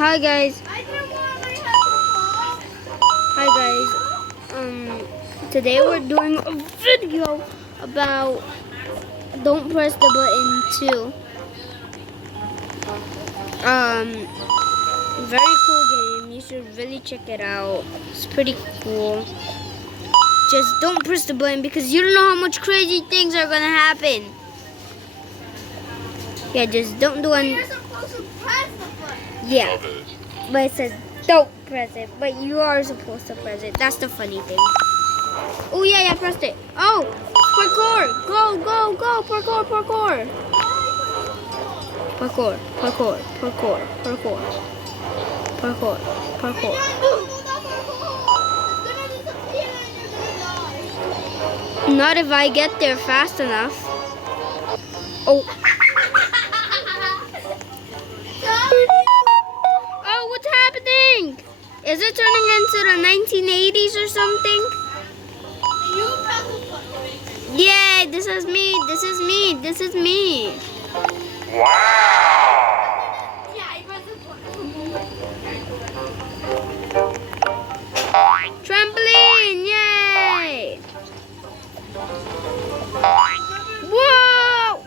Hi guys. Hi guys. Today we're doing a video about don't press the button 2. Very cool game. You should really check it out. It's pretty cool. Just don't press the button because you don't know how much crazy things are gonna happen. Yeah, just don't do You're it. supposed to press the button. Yeah, but it says don't press it. But you are supposed to press it. That's the funny thing. Oh yeah, I pressed it. Oh, parkour! Go, go, go! Parkour, parkour! Parkour, parkour, parkour, parkour, parkour, parkour. Not if I get there fast enough. Oh. Oh, what's happening? Is it turning into the 1980s or something? Yeah, this is me. This is me. This is me. Wow! Trampoline! Yay! Whoa!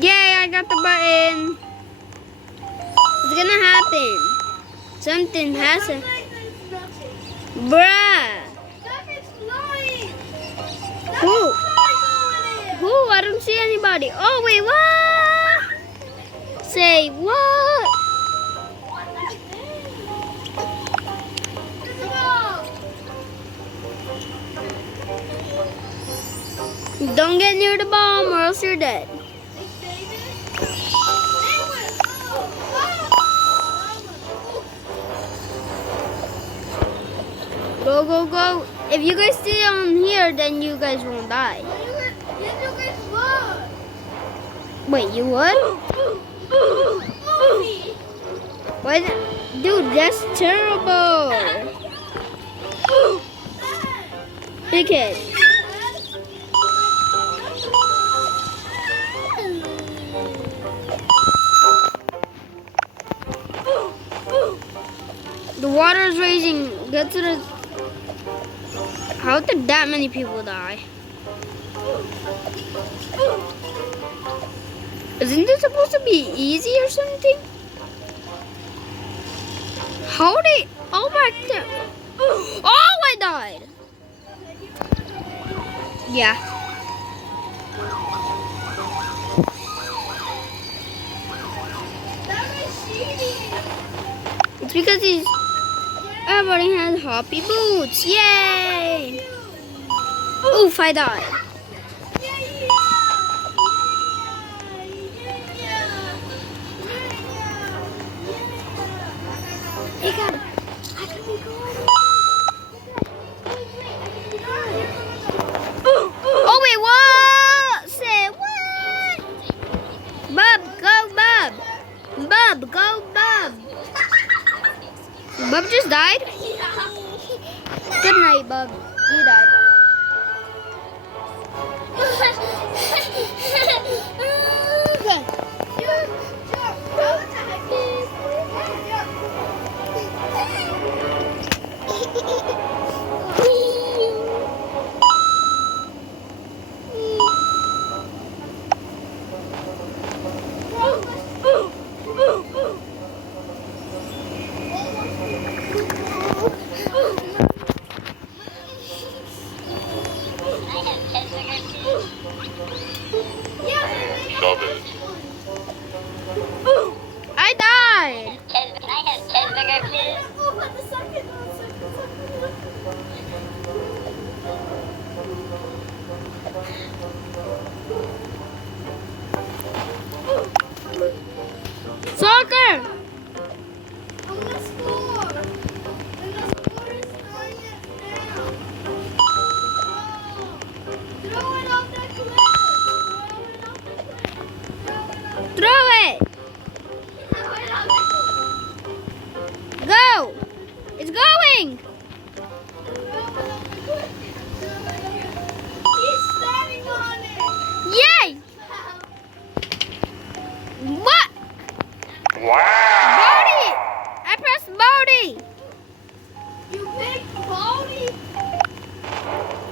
Yay, I got the button. What's gonna happen? Something has to. Bruh! Who? Who? I don't see anybody. Oh, wait, what? Say what? Don't get near the bomb or else you're dead. Go, go, go. If you guys stay on here, then you guys won't die. Wait, you would? What? Dude, that's terrible. Big head. The water is raising. Get to the... How did that many people die? Isn't this supposed to be easy or something? How are they all back there? Oh, I died. Yeah. It's because everybody has hoppy boots. Yay! Oof, I died. Hey, God. I could be going. Oh, wait, what? Say what? Bub, go, Bub. Bub, go, Bub. Bub just died? Good night, Bub. You died.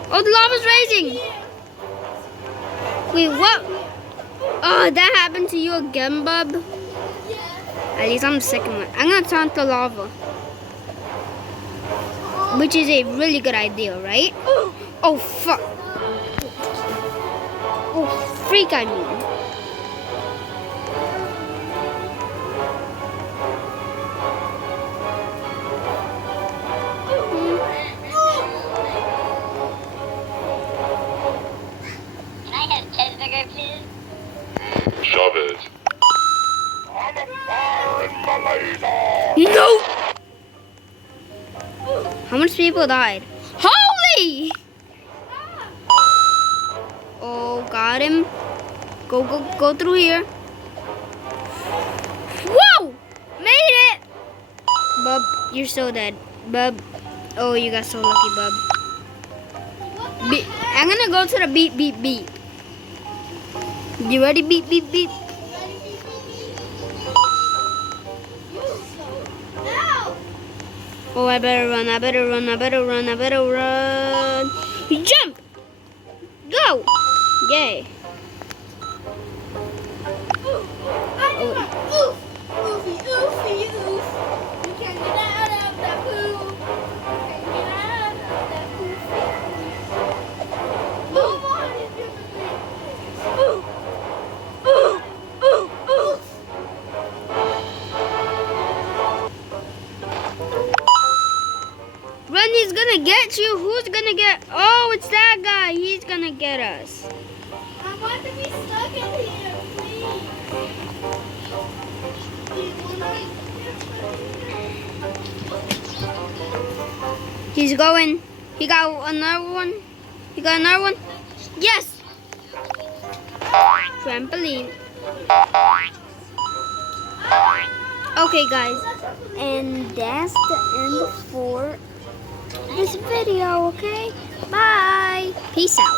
Oh, the lava's raising. Wait, what? Oh, that happened to you again, bub? At least I'm sick of it. I'm gonna turn to lava. Which is a really good idea, right? Oh, fuck. Oh, freak, I mean. Can I have cheeseburger, please? Shove it. I'm a fire in Malaysia. No! How much people died? Holy! Oh, got him. Go through here. Whoa! Made it! Bub, you're so dead. Bub. Oh, you got so lucky, bub. I'm gonna go to the beep, beep, beep. You ready? Beep, beep, beep. Oh, I better run, I better run, I better run, I better run. Jump! Go! Yay. Run, he's gonna get you. Who's gonna get? Oh, it's that guy. He's gonna get us. I want to be stuck in here, please. He's going. He got another one. He got another one. Yes. Trampoline. Okay, guys. And that's the end for this video, okay? Bye. Peace out.